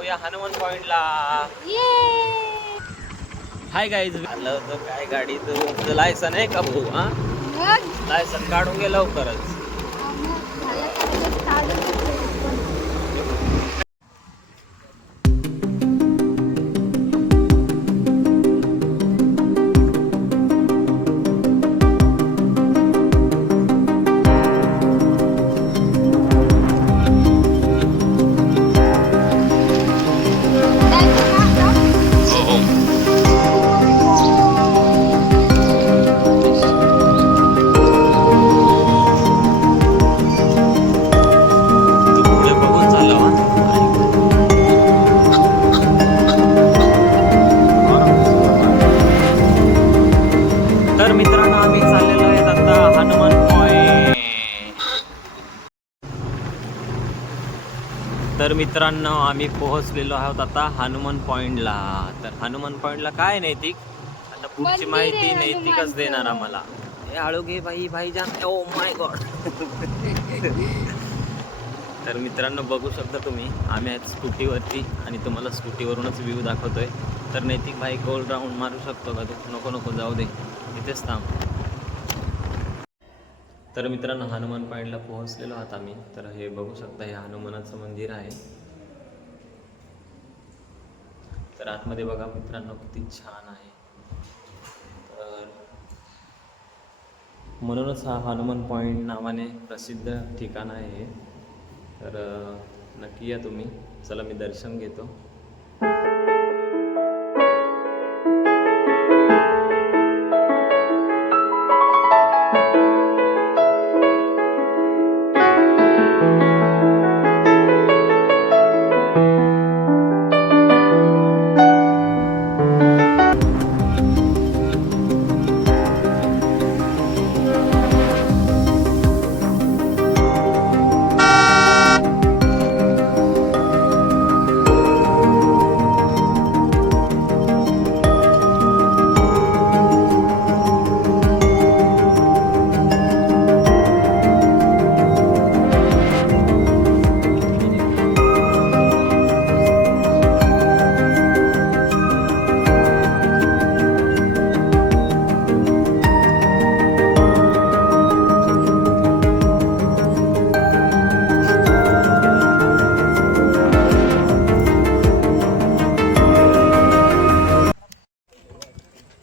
जाऊया हनुमान पॉइंटला. Hi guys, आलं होतं काय गाडी तुझं लायसन आहे का भाऊ? हा, लायसन काढून घे लवकरच. तर मित्रांनो आम्ही चाललेलो आहेत आता हनुमान पॉइंट. तर मित्रांनो आम्ही पोहोचलेलो आहोत आता हनुमान पॉइंटला. तर हनुमान पॉइंटला काय नैतिक आता पुढची माहिती नैतिकच देणार आम्हाला. हे हळू घे भाई, भाई जान. Oh my God. तर मित्रांनो बघू शकता तुम्ही, आम्ही आहेत स्कूटीवरती आणि तुम्हाला स्कूटीवरूनच व्ह्यू दाखवतोय. तर नैतिक भाई गोल राऊंड मारू शकतो का तू? नको नको, जाऊ दे, इथेच थांब. तर मित्रांनो हनुमान पॉइंटला पोहोचलेलो आहात आम्ही. तर हे बघू शकता, हे हनुमानाचं मंदिर आहे. तर आतमध्ये बघा मित्रांनो किती छान आहे. तर म्हणूनच हा हनुमान पॉइंट नावाने प्रसिद्ध ठिकाण आहे. तर नक्की या तुम्ही. चला मी दर्शन घेतो.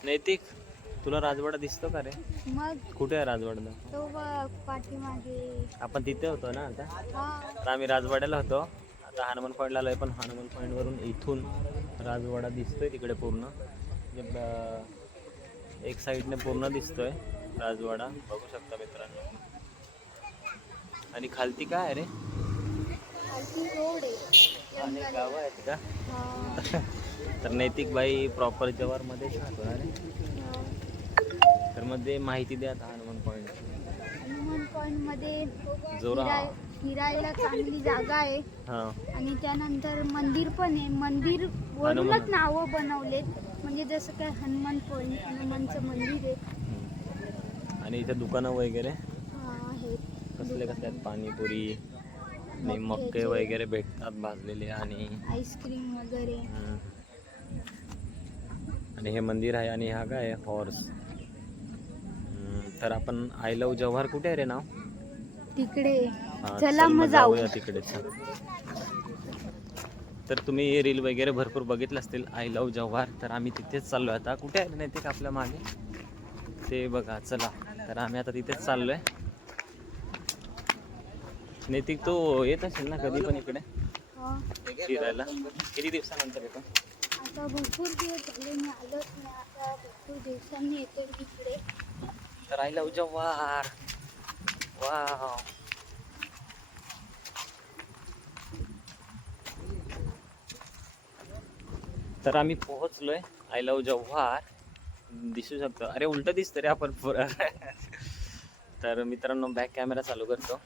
नैतिक, तुला राजवाडा दिसतो का रे? मग कुठे आहे राजवाडा? तो बघ पाठीमागे. आपण तिथे होतो ना आता. हा. तर आम्ही राजवाड्याला होतो. आता हनुमान पॉईंटला आलोय, पण हनुमान पॉईंटवरून इथून राजवाडा दिसतोय तिकडे पूर्ण. एक साईडने पूर्ण दिसतोय राजवाडा, बघू शकता मित्रांनो. आणि खालती काय आहे रे? खालती रोड आहे आणि गावं आहेत का? हा. तर नैतिक बाई प्रॉपर जव्हारमध्ये राहतो ना रे. तर मध्ये माहिती द्या आता हनुमान पॉईंट. हनुमान पॉइंट मध्ये जोरा फिरायला चांगली जागा आहे. हा. आणि त्यानंतर मंदिर पण आहे. मंदिर वरूनच नावं बनवलेत, म्हणजे जसं काय हनुमान पॉइंट, हनुमानचं मंदिर आहे. आणि इथे दुकानं वगैरे आहेत. कसले कसले आहेत? पाणीपुरी आणि मक्के वगैरे भेटतात भाजलेले, आणि आईस्क्रीम वगैरे. आणि हे मंदिर आहे. आणि हा काय आहे? हॉर्स. तर आपण आय लव्ह जव्हार कुठे आहे रे नाव? तिकडे. हा, चला मग जाऊया तिकडे. तर तुम्ही रील वगैरे भरपूर बघितलं असतील आय लव्ह जव्हार. तर आम्ही तिथेच चाललो आता. कुठे आहे नाही ते का आपल्या मागे ते बघा. चला, तर आम्ही आता तिथेच चाललोय. नैतिक तो येत असेल ना कधी पण इकडे फिरायला? किती दिवसानंतर येतो? आता भरपूर दिवस झाले मी आलोच नाही. आता भरपूर दिवसांनी येतो मी इकडे. तर आय लव्ह जव्हार. वाव. तर आम्ही पोहोचलोय आय लव्ह जव्हार. दिसू शकतो. अरे उलट दिसतं रे आपण. तर मित्रांनो बॅक कॅमेरा चालू करतो.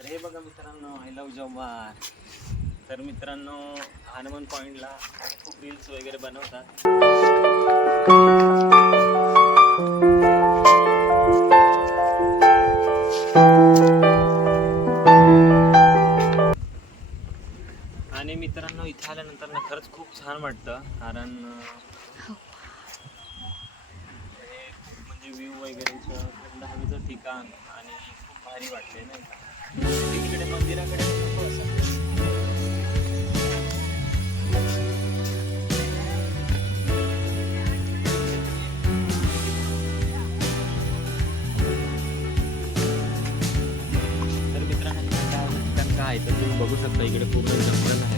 तर हे बघा मित्रांनो आय लव्ह जव्हार. तर मित्रांनो हनुमान पॉइंटला खूप रील्स वगैरे बनवतात. आणि मित्रांनो इथे आल्यानंतर ना खरंच खूप छान वाटतं, कारण हे खूप म्हणजे व्ह्यू वगैरेचं थंड हवेचं ठिकाण आणि खूप भारी वाटते नाही का. तिकडे मंदिराकडे नको असं. तर मित्रांनो ठिकाण काय आहे तर तुम्ही बघू शकता, इकडे पूर्ण जंगल आहे.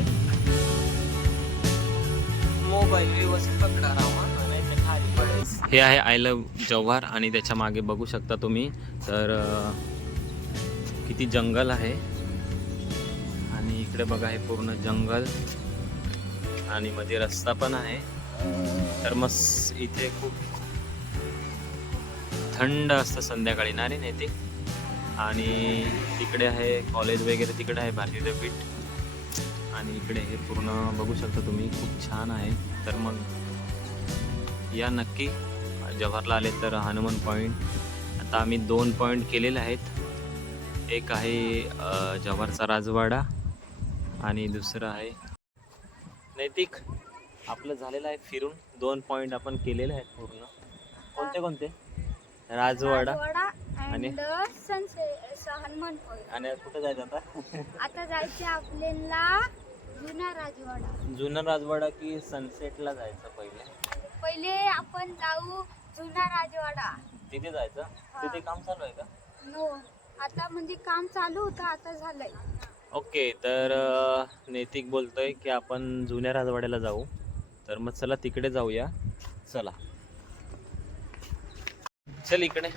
मोबाईल व्यवस्थित पकडा राहा. हे आहे आय लव जव्हार आणि त्याच्या मागे बघू शकता तुम्ही तर किती जंगल आहे. आणि इकडे बघा हे पूर्ण जंगल आणि मध्ये रस्ता पण आहे. तर मस्त इथे खूप थंड असतं संध्याकाळी ना रे नाही ते. आणि तिकडे आहे कॉलेज वगैरे, तिकडे आहे भारतीय विद्यापीठ आणि इकडे हे पूर्ण बघू शकता तुम्ही, खूप छान आहे. तर मग या नक्की जव्हारला आले तर हनुमान पॉईंट. आता आम्ही 2 पॉईंट केलेले आहेत. एक आहे जव्हारचा राजवाडा आणि दुसरं आहे नैतिक. आपलं झालेलं आहे फिरून 2 पॉईंट आपण केलेले आहेत पूर्ण. कोणते कोणते? राजवाडा आणि हनुमान पॉईंट. आणि कुठे जायचं आता? आता जायचे आपल्याला जुना राजवाडा. जुना राजवाडा की सनसेटला जायचं पहिले? पहिले आपण जाऊ जुना राजवाडा. तिथे जायचं. तिथे काम चालू आहे का? नो, आता म्हणजे काम चालू होतं, आता झालंय. ओके, तर नैतिक बोलतोय की आपण जुन्या राजवाड्याला जाऊ. तर मग चला तिकडे जाऊया. चला चल इकडे.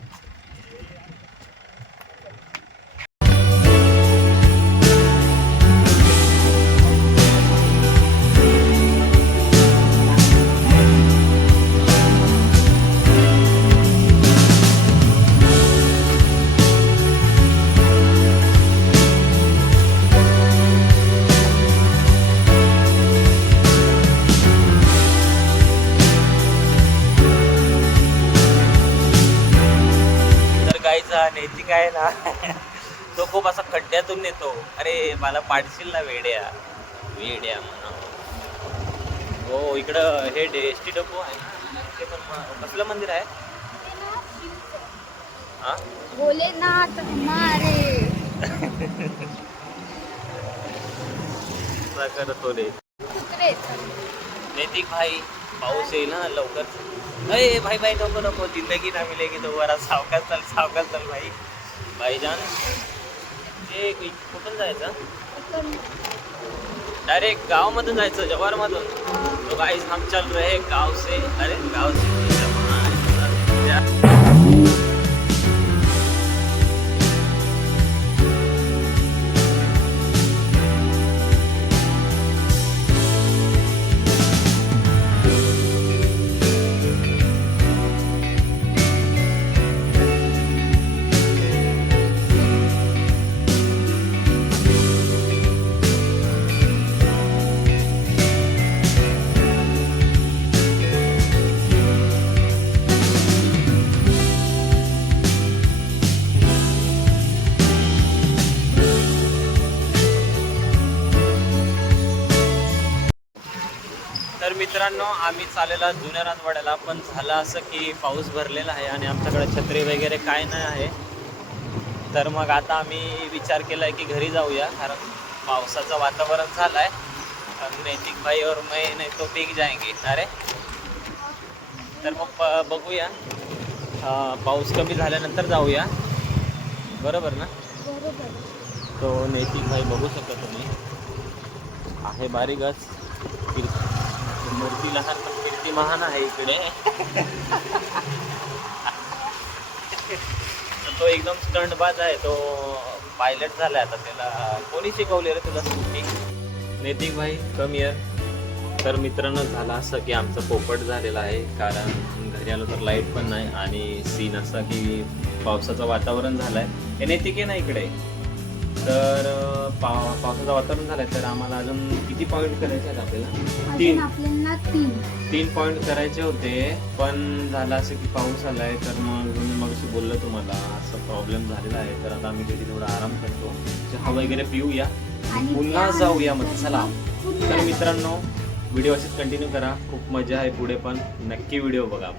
नैतिक आहे ना तो खूप असा खड्ड्यातून नेतो. अरे मला पाडशील ना वेड्या वेड्या म्हणा. हो इकडं हे एस टी डपो आहे ना, ते पण कसलं मंदिर आहे? हा भोलेनाथ हमारे. करतो रे नैतिक भाई. पाऊस येईल ना लवकर. अरे भाई भाई नको नको, जिंदगी ना मिलेगी दोबारा. सावकाश चल भाई भाईजान. ते कुठून जायचं? डायरेक्ट गावामधून जायचं, जव्हारमधून. तो गाइस हम चल रहे गाव से. अरे गाव से तर मित्रांनो आम्ही चाललेला जुन्या राजवाड्याला. पण झालं असं की पाऊस भरलेला आहे आणि आमच्याकडे छत्री वगैरे काय नाही आहे. तर मग आता आम्ही विचार केला आहे की घरी जाऊया, कारण पावसाचं वातावरण झालं आहे. नैतिक भाई और मैं नहीं तो भीग जाएंगे. अरे तर मग बघूया, पाऊस कमी झाल्यानंतर जाऊया. बरोबर ना? बरोबर. तो नैतिक भाई बघू शकता तुम्ही आहे बारीकच. मूर्ती लहान पण कीर्ती महान आहे इकडे. तो एकदम स्टंटबाज आहे. तो पायलट झाला आता. त्याला कोणी शिकवले रे तुला स्कूटी? नैतिक भाई कम इयर. तर मित्रांनो झालं असं की आमचं पोपट झालेला आहे, कारण घरी आलो तर लाईट पण नाही आणि सीन असा की पावसाचं वातावरण झालं आहे. हे नैतिक आहे ना इकडे. तर पावसाचं वातावरण झालं आहे. तर आम्हाला अजून किती पॉईंट करायचे आहेत आपल्याला? 3. आपल्याला 3 पॉईंट करायचे होते, पण झालं असं की पाऊस आला आहे. तर मग मी मगाशी बोललो तुम्हाला असं प्रॉब्लेम झालेला आहे. तर आता आम्ही घरी थोडा आराम करतो, चहा वगैरे पिऊया आणि पुन्हा जाऊया मग चला. तर मित्रांनो व्हिडिओ असेच कंटिन्यू करा, खूप मजा आहे पुढे पण, नक्की व्हिडिओ बघा.